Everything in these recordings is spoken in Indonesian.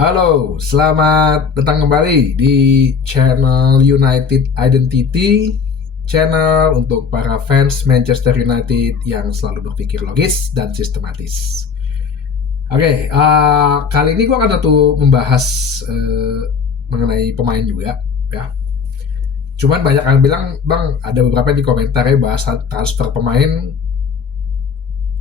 Halo, selamat datang kembali di channel United Identity, channel untuk para fans Manchester United yang selalu berpikir logis dan sistematis. Oke, kali ini gue akan membahas mengenai pemain juga, ya. Cuman banyak yang bilang, bang, ada beberapa di komentarnya bahas transfer pemain,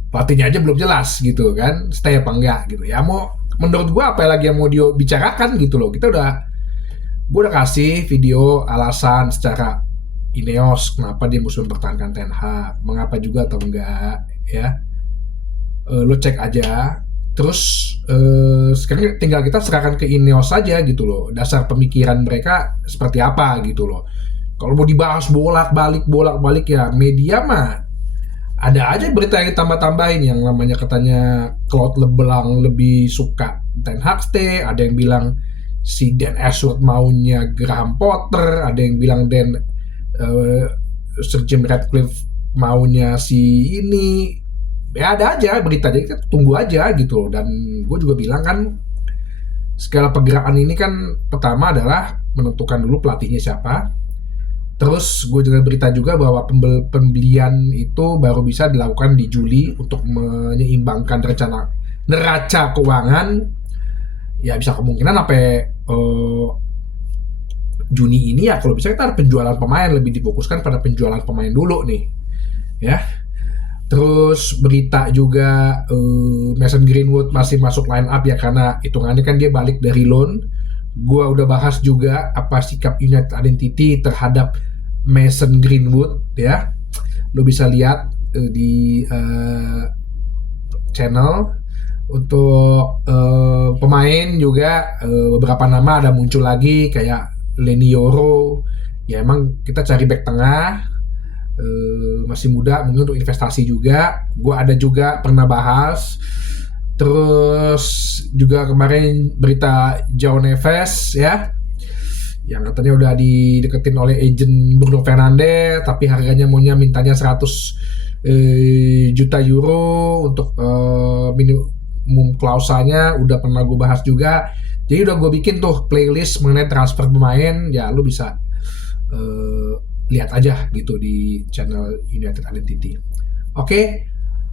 pelatihnya aja belum jelas gitu kan, stay apa enggak gitu. Ya mau menurut gue apa lagi yang mau dia bicarakan gitu loh. Gue udah kasih video alasan secara Ineos kenapa dia musuh mempertahankan Ten Hag, mengapa juga atau enggak, ya. Lo cek aja. Terus sekarang tinggal kita serahkan ke Ineos saja gitu loh. Dasar pemikiran mereka seperti apa gitu loh. Kalau mau dibahas bolak-balik ya media mah ada aja berita yang ditambah-tambahin yang namanya katanya Claude Leblanc lebih suka Ten Hag stay, ada yang bilang si Dan Ashworth maunya Graham Potter, ada yang bilang Sir Jim Ratcliffe maunya si ini. Ya ada aja berita, jadi kita tunggu aja gitu. Dan gue juga bilang kan segala pergerakan ini kan pertama adalah menentukan dulu pelatihnya siapa. Terus gue juga berita juga bahwa pembelian itu baru bisa dilakukan di Juli untuk menyeimbangkan neraca keuangan. Ya bisa kemungkinan sampai Juni ini ya kalau bisa kita penjualan pemain, lebih difokuskan pada penjualan pemain dulu nih, ya. Terus berita juga Mason Greenwood masih masuk line up ya karena hitungannya kan dia balik dari loan. Gua udah bahas juga apa sikap United Identity terhadap Mason Greenwood, ya. Lo bisa lihat di channel. Untuk pemain juga beberapa nama ada muncul lagi kayak Leny Yoro. Ya emang kita cari back tengah, masih muda, mungkin untuk investasi juga. Gue ada juga pernah bahas. Terus juga kemarin berita João Neves, ya, yang katanya udah dideketin oleh agent Bruno Fernandes, tapi harganya mintanya 100 juta euro untuk minimum klausanya. Udah pernah gue bahas juga. Jadi udah gue bikin tuh playlist mengenai transfer pemain, ya lu bisa lihat aja gitu di channel United Identity. Oke,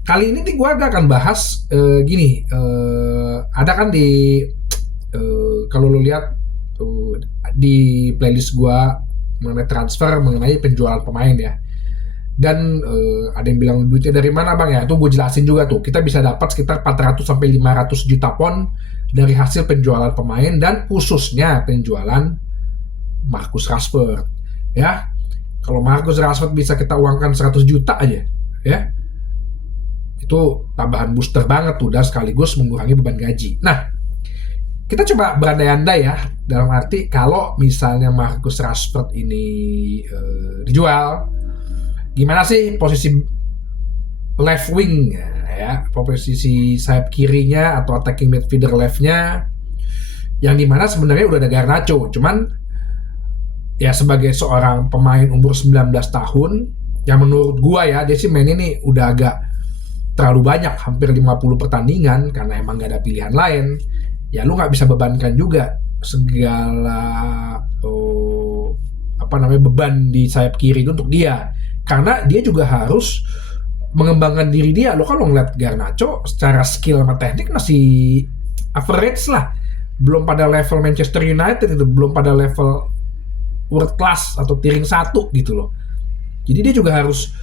kali ini nih gue akan bahas gini. Ada kan di kalau lu lihat di playlist gue mengenai transfer, mengenai penjualan pemain ya. Dan ada yang bilang duitnya dari mana bang ya, itu gue jelasin juga tuh. Kita bisa dapat sekitar 400 sampai 500 juta pound dari hasil penjualan pemain dan khususnya penjualan Marcus Rashford, ya. Kalau Marcus Rashford bisa kita uangkan 100 juta aja, ya, itu tambahan booster banget tuh, dan sekaligus mengurangi beban gaji. Nah, kita coba berandai-andai ya, dalam arti kalau misalnya Marcus Rashford ini dijual, gimana sih posisi left wing ya, posisi sayap kirinya atau attacking midfielder leftnya, yang dimana sebenarnya udah ada Garnacho. Cuman ya sebagai seorang pemain umur 19 tahun yang menurut gua ya, dia sih main ini udah agak terlalu banyak, hampir 50 pertandingan, karena emang gak ada pilihan lain. Ya lu gak bisa bebankan juga segala beban di sayap kiri itu untuk dia, karena dia juga harus mengembangkan diri dia. Lo kalau ngeliat Garnacho secara skill sama teknik masih average lah, belum pada level Manchester United itu, belum pada level world class atau tiering 1 gitu loh. Jadi dia juga harus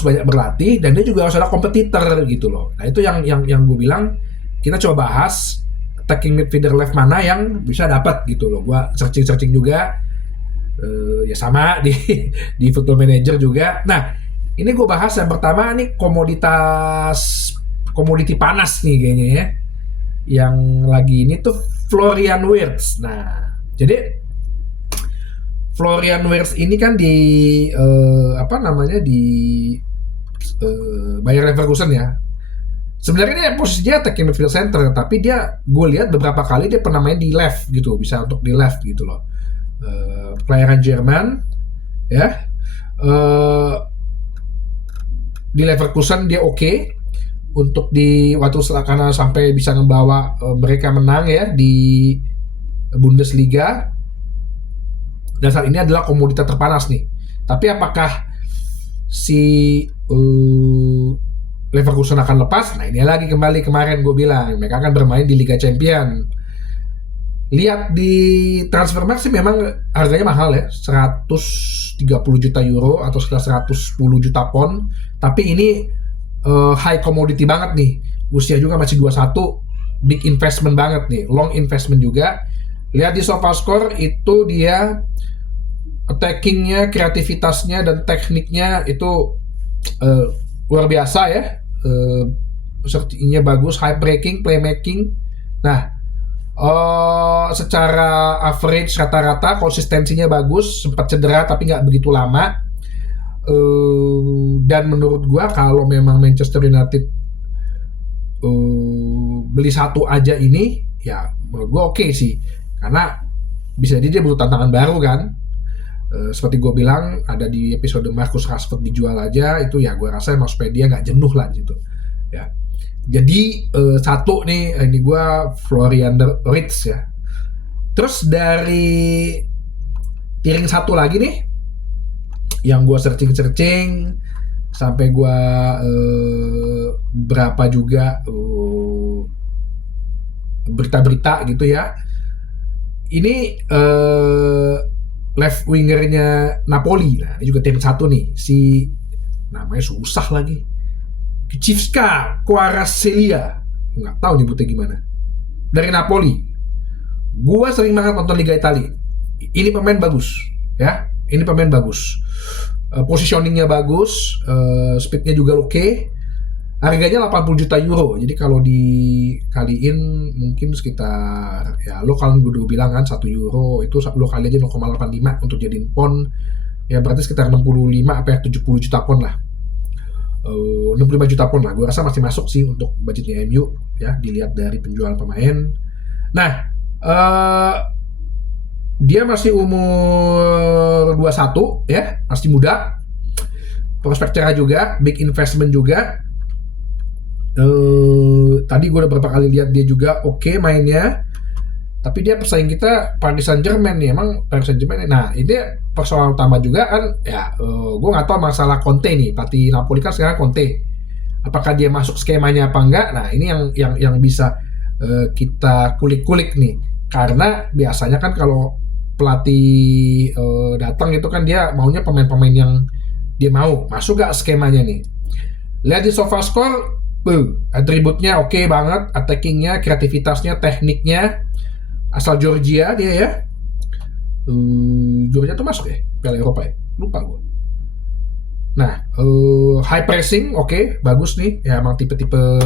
banyak berlatih, dan dia juga harus ada kompetitor gitu loh. Nah itu yang gue bilang, kita coba bahas attacking midfielder left mana yang bisa dapat gitu loh. Gue searching juga, ya sama di Football Manager juga. Nah ini gue bahas yang pertama nih, komoditi panas nih kayaknya ya, yang lagi ini tuh Florian Wirtz. Nah jadi Florian Wirtz ini kan di Bayer Leverkusen ya. Sebenarnya dia posisinya attacking midfield center, tapi gue lihat beberapa kali dia pernah main di left gitu, bisa untuk di left gitu loh. Kelahiran Jerman, ya. Di Leverkusen dia oke. untuk di waktu karena sampai bisa ngebawa mereka menang ya di Bundesliga, dan saat ini adalah komoditas terpanas nih. Tapi apakah si Leverkusen akan lepas? Nah ini lagi kembali kemarin gue bilang mereka akan bermain di Liga Champion. Lihat di Transfermarkt sih memang harganya mahal ya, 130 juta euro atau sekitar 110 juta pound. Tapi ini high commodity banget nih. Usia juga masih 21, big investment banget nih, long investment juga. Lihat di SofaScore itu dia attackingnya, kreativitasnya dan tekniknya itu luar biasa ya. Searchingnya bagus, high breaking, playmaking. Nah, secara average rata-rata konsistensinya bagus, sempat cedera tapi nggak begitu lama. Dan menurut gua kalau memang Manchester United beli satu aja ini, ya menurut gua oke sih, karena bisa jadi dia butuh tantangan baru kan. Seperti gue bilang ada di episode Marcus Rashford dijual aja, itu ya gue rasa emang supaya dia nggak jenuh lah gitu ya. Jadi satu nih ini gue Florian Wirtz ya. Terus dari tiring satu lagi nih yang gue searching sampai gue berapa juga berita-berita gitu ya. Ini left wingernya Napoli, nah ini juga tim satu nih, si namanya susah lagi, Kicivska Kvaratskhelia, nggak tahu nyebutnya gimana, dari Napoli. Gua sering banget nonton Liga Italia. Ini pemain bagus, ya. Ini pemain bagus. Positioningnya bagus, speednya juga oke. Harganya 80 juta euro. Jadi kalau dikaliin mungkin sekitar, ya lo kalau gue bilang kan 1 euro itu lo kali aja 0,85 untuk jadiin pound. Ya berarti sekitar 65 sampai 70 juta pound lah. 65 juta pound lah. Gue rasa masih masuk sih untuk budgetnya MU ya, dilihat dari penjualan pemain. Nah, dia masih umur 21 ya, masih muda. Prospek cerah juga, big investment juga. Tadi gue udah beberapa kali lihat dia juga oke mainnya, tapi dia pesaing kita Paris Saint-Germain nih, emang Paris Saint-Germain. Nah ini persoalan utama juga kan ya. Gue nggak tahu masalah Conte nih, pelatih Napoli kan sekarang Conte, apakah dia masuk skemanya apa enggak. Nah ini yang bisa kita kulik-kulik nih, karena biasanya kan kalau pelatih datang itu kan dia maunya pemain-pemain yang dia mau masuk gak skemanya nih. Lihat di SofaScore, atributnya oke banget, attackingnya, kreativitasnya, tekniknya, asal Georgia dia ya. Georgia tuh masuk ya Piala Eropa ya, lupa gue. Nah, high pressing oke, bagus nih ya, emang tipe-tipe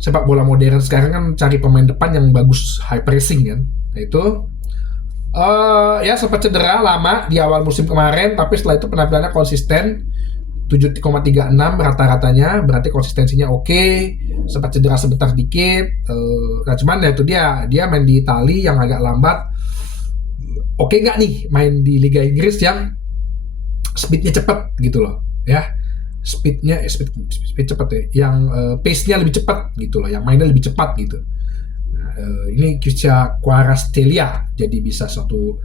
sepak bola modern sekarang kan cari pemain depan yang bagus high pressing kan. Nah itu ya sempat cedera lama di awal musim kemarin, tapi setelah itu penampilannya konsisten, 7,36 rata-ratanya, berarti konsistensinya oke. Sempat cedera sebentar dikit. Nah cuman ya itu dia main di Italia yang agak lambat. Oke nggak nih main di Liga Inggris yang speednya cepat gitu loh ya. Speed cepat ya, yang pace-nya lebih cepat gitu loh, yang mainnya lebih cepat gitu. Nah, ini Kicivska Kvaratskhelia jadi bisa satu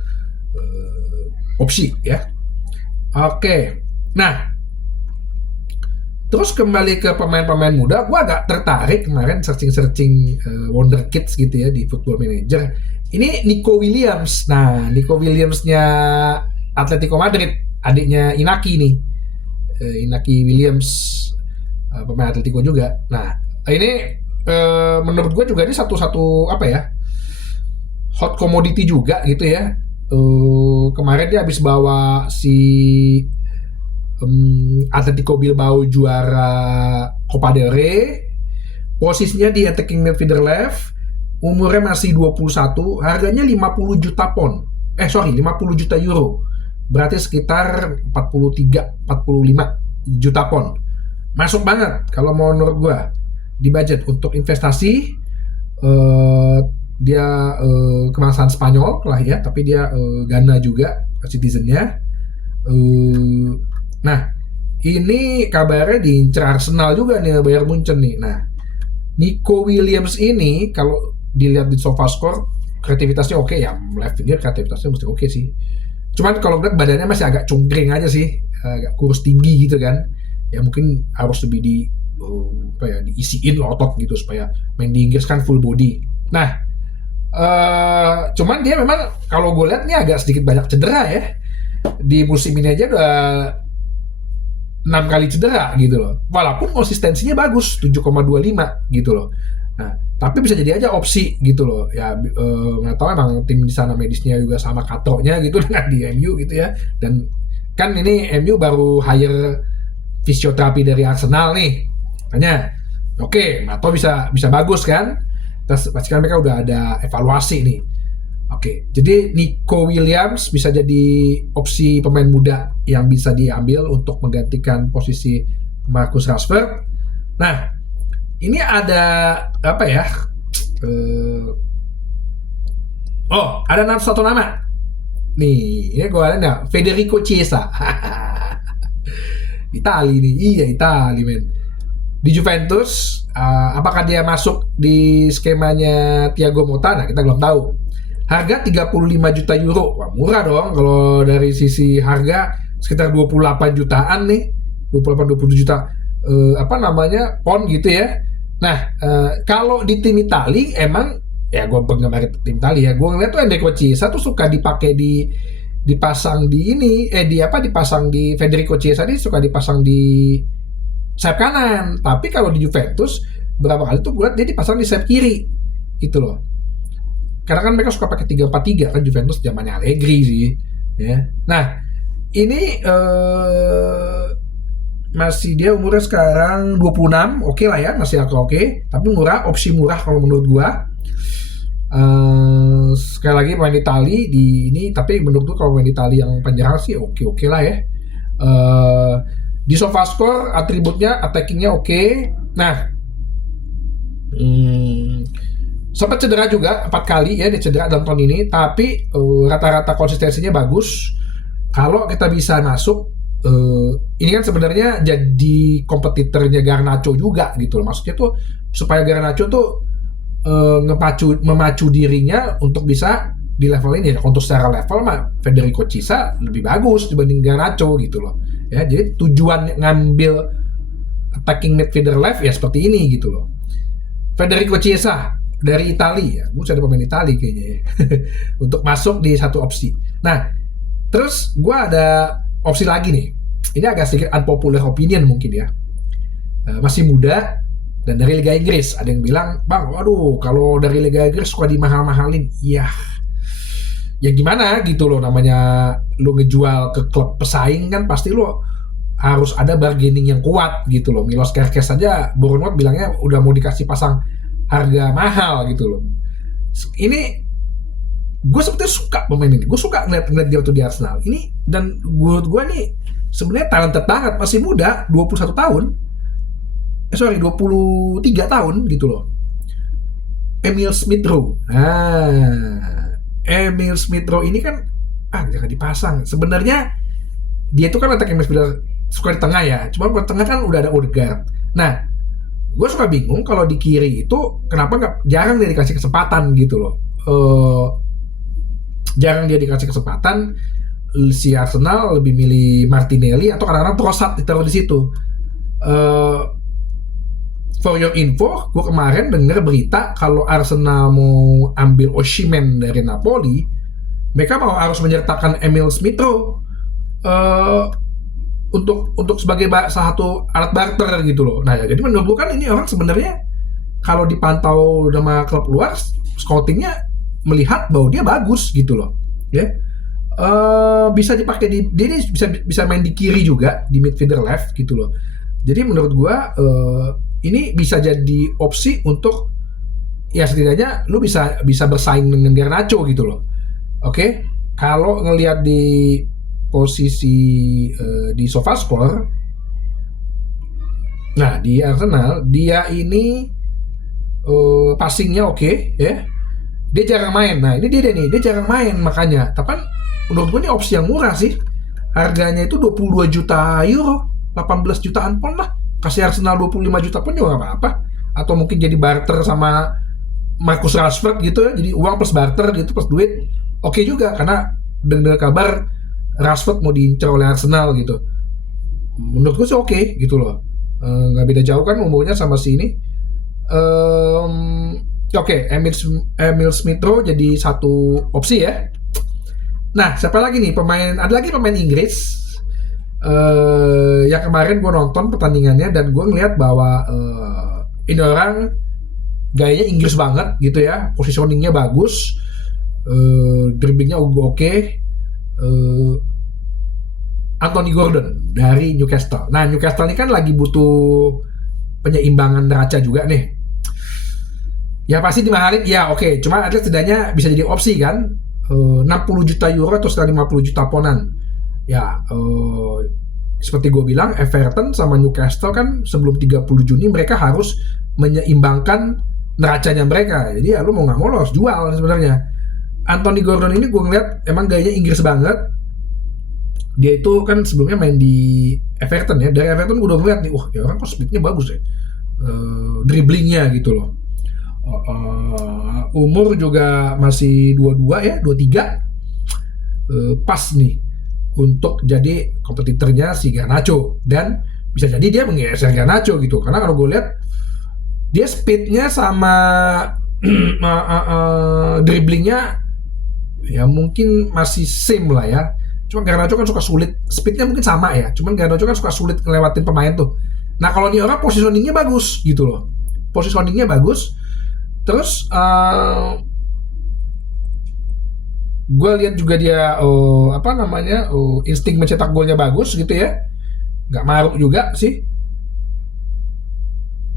opsi ya. Oke. Nah, terus kembali ke pemain-pemain muda, gue agak tertarik kemarin searching Wonder Kids gitu ya di Football Manager. Ini Nico Williams. Nah, Nico Williamsnya Atletico Madrid, adiknya Inaki nih. Inaki Williams, pemain Atletico juga. Nah, ini menurut gue juga ini satu-satu apa ya, hot commodity juga gitu ya. Kemarin dia habis bawa si Atletico Bilbao juara Copa del Rey. Posisinya di attacking midfielder left, umurnya masih 21, harganya 50 juta pound. 50 juta euro. Berarti sekitar 43-45 juta pound. Masuk banget kalau mau menurut gua di budget untuk investasi. Dia kebangsaan Spanyol lah ya, tapi dia Ghana juga citizennya. Nah, ini kabarnya diincar Arsenal juga nih Bayern Munchen nih. Nah, Nico Williams ini kalau dilihat di SofaScore kreativitasnya oke ya, left winger kreativitasnya mesti oke sih. Cuman kalau lihat badannya masih agak cungkring aja sih, agak kurus tinggi gitu kan. Ya mungkin harus lebih diisiin otot gitu supaya main di Inggris kan full body. Nah, cuman dia memang kalau gue lihat nih agak sedikit banyak cedera ya. Di musim ini aja udah 6 kali cedera gitu loh. Walaupun konsistensinya bagus 7,25 gitu loh. Nah, tapi bisa jadi aja opsi gitu loh. Ya nggak tahu emang tim di sana medisnya juga sama katronya gitu dengan di MU gitu ya. Dan kan ini MU baru hire fisioterapi dari Arsenal nih. Makanya oke, atau bisa bagus kan. Terus pastikan mereka udah ada evaluasi nih. Oke, jadi Nico Williams bisa jadi opsi pemain muda yang bisa diambil untuk menggantikan posisi Marcus Rashford. Nah, ini ada apa ya? Ada satu nama. Nih, ini gue ada Federico Chiesa. Itali nih, iya Itali men. Di Juventus, apakah dia masuk di skemanya Thiago Motta? Nah, kita belum tahu. Harga 35 juta euro. Wah, murah dong kalau dari sisi harga sekitar 28 jutaan nih. 28-27 juta pound gitu ya. Nah, kalau di tim Itali emang ya gue penggemar tim Itali ya. Gue ngeliat tuh Enrico Chiesa tuh suka dipakai dipasang di ini dipasang di Federico Chiesa ini suka dipasang di sayap kanan. Tapi kalau di Juventus berapa kali tuh gue liat dia dipasang di sayap kiri gitu loh. Karena kan mereka suka pakai 3-4-3 kan Juventus zamannya Allegri sih ya. Nah, ini masih dia umurnya sekarang 26, oke lah ya, masih agak oke, tapi murah, opsi murah kalau menurut gua. Sekali lagi pemain Itali di ini, tapi menurut gua kalau pemain Itali yang penyerang sih oke lah ya. Di SofaScore atributnya attackingnya oke. Nah, sempat cedera juga 4 kali ya, dia cedera dalam tahun ini, tapi rata-rata konsistensinya bagus. Kalau kita bisa masuk, ini kan sebenarnya jadi kompetitornya Garnacho juga gitu loh. Maksudnya tuh supaya Garnacho tuh memacu dirinya untuk bisa di level ini. Untuk secara level mah Federico Chiesa lebih bagus dibanding Garnacho gitu loh. Ya, jadi tujuan ngambil attacking midfielder left ya seperti ini gitu loh. Federico Chiesa dari Italia, gue ada pemain Italia kayaknya ya. Untuk masuk di satu opsi. Nah, terus gue ada opsi lagi nih. Ini agak sedikit unpopular opinion mungkin ya. Masih muda dan dari Liga Inggris. Ada yang bilang, bang, waduh, kalau dari Liga Inggris suka dimahal-mahalin. Iya, ya gimana gitu loh, namanya lu ngejual ke klub pesaing kan pasti lo harus ada bargaining yang kuat gitu loh. Milos Kerkez aja Bournemouth bilangnya udah mau dikasih pasang harga mahal gitu loh. Ini gue sebetulnya suka pemain ini. Gue suka ngeliat dia waktu di Arsenal. Ini dan gue nih sebenarnya talented banget, masih muda, 21 tahun. 23 tahun gitu loh. Emil Smith Rowe. Emil Smith Rowe ini kan jangan dipasang. Sebenarnya dia itu kan attacking midfielder suka di tengah ya. Cuma di tengah kan udah ada Odegaard. Nah, gue suka bingung kalau di kiri itu kenapa jarang dia dikasih kesempatan gitu loh. Jarang dia dikasih kesempatan. Si Arsenal lebih milih Martinelli atau kadang-kadang Trossard ditaruh di situ. For your info, gue kemarin dengar berita kalau Arsenal mau ambil Osimhen dari Napoli, mereka harus menyertakan Emil Smith Rowe untuk sebagai salah satu alat barter gitu loh. Nah, jadi menurut gue kan ini orang sebenarnya kalau dipantau sama klub luar, scoutingnya melihat bahwa dia bagus gitu loh, ya. Bisa dipakai dia bisa main di kiri juga, di midfielder left gitu loh. Jadi menurut gue ini bisa jadi opsi untuk ya setidaknya lu bisa bersaing dengan Garnacho gitu loh. Oke, kalau ngelihat di posisi di SofaScore, nah di Arsenal dia ini passingnya oke ya, dia jarang main. Nah ini dia jarang main, makanya tapi menurut gue ini opsi yang murah sih, harganya itu 22 juta euro 18 jutaan pon lah, kasih Arsenal 25 juta pun juga nggak apa-apa, atau mungkin jadi barter sama Marcus Rashford gitu ya, jadi uang plus barter gitu plus duit, oke juga, karena dengar kabar Rashford mau diincar oleh Arsenal gitu. Menurutku sih oke gitu loh. Nggak beda jauh kan umurnya sama si ini. Oke, Emil Smith Rowe jadi satu opsi ya. Nah, siapa lagi nih ada lagi pemain Inggris yang kemarin gue nonton pertandingannya dan gue ngeliat bahwa ini orang gayanya Inggris banget gitu ya, positioningnya bagus, dribblingnya oke. Anthony Gordon dari Newcastle. Nah, Newcastle ini kan lagi butuh penyeimbangan neraca juga nih. Ya pasti dimahalin, ya oke. Cuma at least setidaknya bisa jadi opsi kan. 60 juta euro atau sekitar 50 juta poundan. Ya, seperti gue bilang, Everton sama Newcastle kan sebelum 30 Juni mereka harus menyeimbangkan neracanya mereka. Jadi ya lu mau nggak mau lo harus jual sebenarnya. Anthony Gordon ini gue ngeliat emang gayanya Inggris banget. Dia itu kan sebelumnya main di Everton ya. Dari Everton gue udah ngeliat nih, wah ya orang kok speednya bagus ya, dribblingnya gitu loh. Umur juga masih 22 ya, 23, pas nih untuk jadi kompetitornya si Garnacho, dan bisa jadi dia menggeser Garnacho gitu, karena kalau gue lihat dia speednya sama dribblingnya ya mungkin masih same lah ya. Cuma Garnacho kan suka sulit, speednya mungkin sama ya, cuman Garnacho kan suka sulit ngelewatin pemain tuh. Nah kalau ini orang positioningnya bagus gitu loh, positioningnya bagus. Terus gue lihat juga dia insting mencetak golnya bagus gitu ya, nggak maruk juga sih.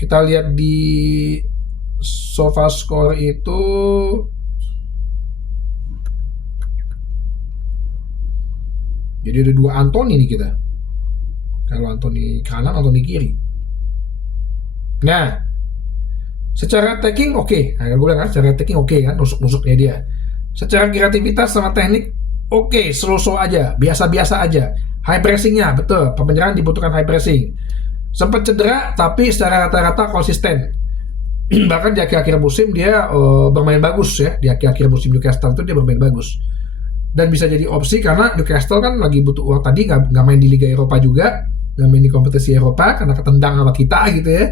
Kita lihat di SofaScore itu jadi ada 2 Anthony nih kita. Kalau Anthony kanan, Anthony kiri. Nah, secara attacking oke. Nah, gue bilang kan, secara attacking oke kan, nusuk-nusuknya dia. Secara kreativitas sama teknik oke, slow-slow aja, biasa-biasa aja. High pressingnya betul, penyerang dibutuhkan high pressing. Sempat cedera, tapi secara rata-rata konsisten. Bahkan di akhir-akhir musim dia bermain bagus ya. Di akhir-akhir musim Newcastle itu dia bermain bagus. Dan bisa jadi opsi karena Newcastle kan lagi butuh uang tadi, nggak main di Liga Eropa juga, nggak main di kompetisi Eropa karena ketendang sama kita gitu ya.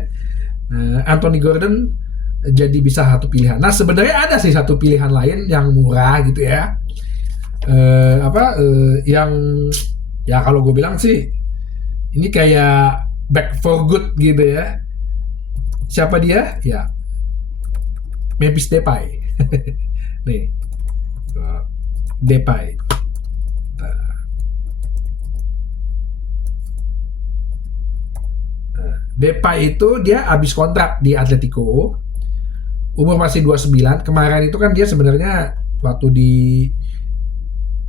Anthony Gordon jadi bisa satu pilihan. Nah sebenarnya ada sih satu pilihan lain yang murah gitu ya, yang ya kalau gue bilang sih ini kayak back for good gitu ya. Siapa dia? Ya Memphis Depay. Nih Depay. Depay itu dia habis kontrak di Atletico, umur masih 29. Kemarin itu kan dia sebenarnya waktu di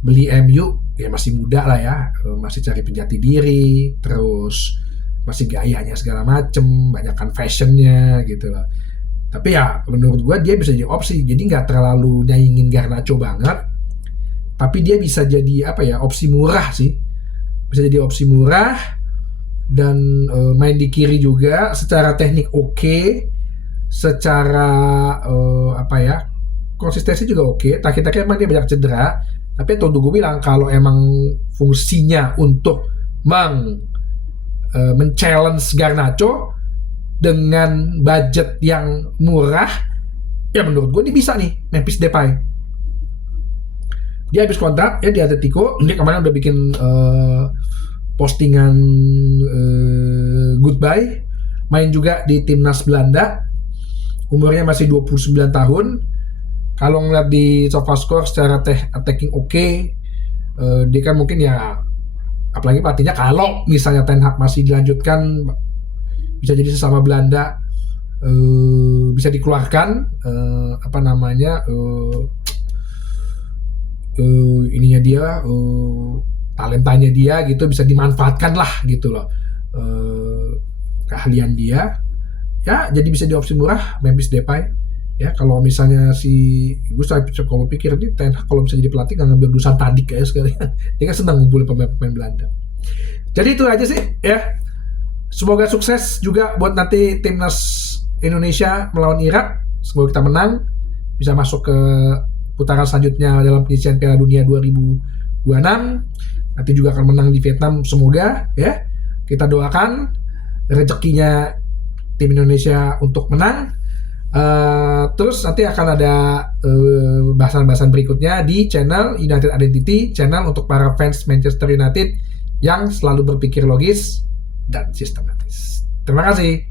beli MU ya masih muda lah ya, masih cari penjati diri, terus masih gayanya segala macem, banyakkan fashionnya gitu loh. Tapi ya menurut gua dia bisa jadi opsi, jadi nggak terlalu nyaingin Garnacho banget, tapi dia bisa jadi opsi murah sih, bisa jadi opsi murah. Dan main di kiri juga, secara teknik oke, secara konsistensi juga oke. Taki-taki emang dia banyak cedera, tapi tuh gue bilang kalau emang fungsinya untuk men-challenge Garnacho dengan budget yang murah, ya menurut gue dia bisa nih Memphis Depay. Dia habis kontrak ya di Atletico, dia kemarin udah bikin postingan goodbye, main juga di timnas Belanda, umurnya masih 29 tahun. Kalau ngeliat di SofaScore secara attacking oke, dia kan mungkin ya, apalagi pelatihnya kalau misalnya Ten Hag masih dilanjutkan, bisa jadi sesama Belanda, bisa dikeluarkan ininya dia, talentanya dia gitu, bisa dimanfaatkan lah gitu loh, keahlian dia ya, jadi bisa di opsi murah Memphis Depay ya. Kalau misalnya gue kalau pikir nih Ten Hag kalau bisa jadi pelatih nggak ngambil Dusan Tadic kayak sekali. Dia kan senang ngumpulin pemain-pemain Belanda. Jadi itu aja sih ya, Semoga sukses juga buat nanti timnas Indonesia melawan Irak. Semoga kita menang, bisa masuk ke putaran selanjutnya dalam penyisian Piala Dunia 2026. Nanti juga akan menang di Vietnam, semoga ya. Kita doakan rezekinya tim Indonesia untuk menang. Terus nanti akan ada bahasan-bahasan berikutnya di channel United Identity, channel untuk para fans Manchester United yang selalu berpikir logis dan sistematis. Terima kasih.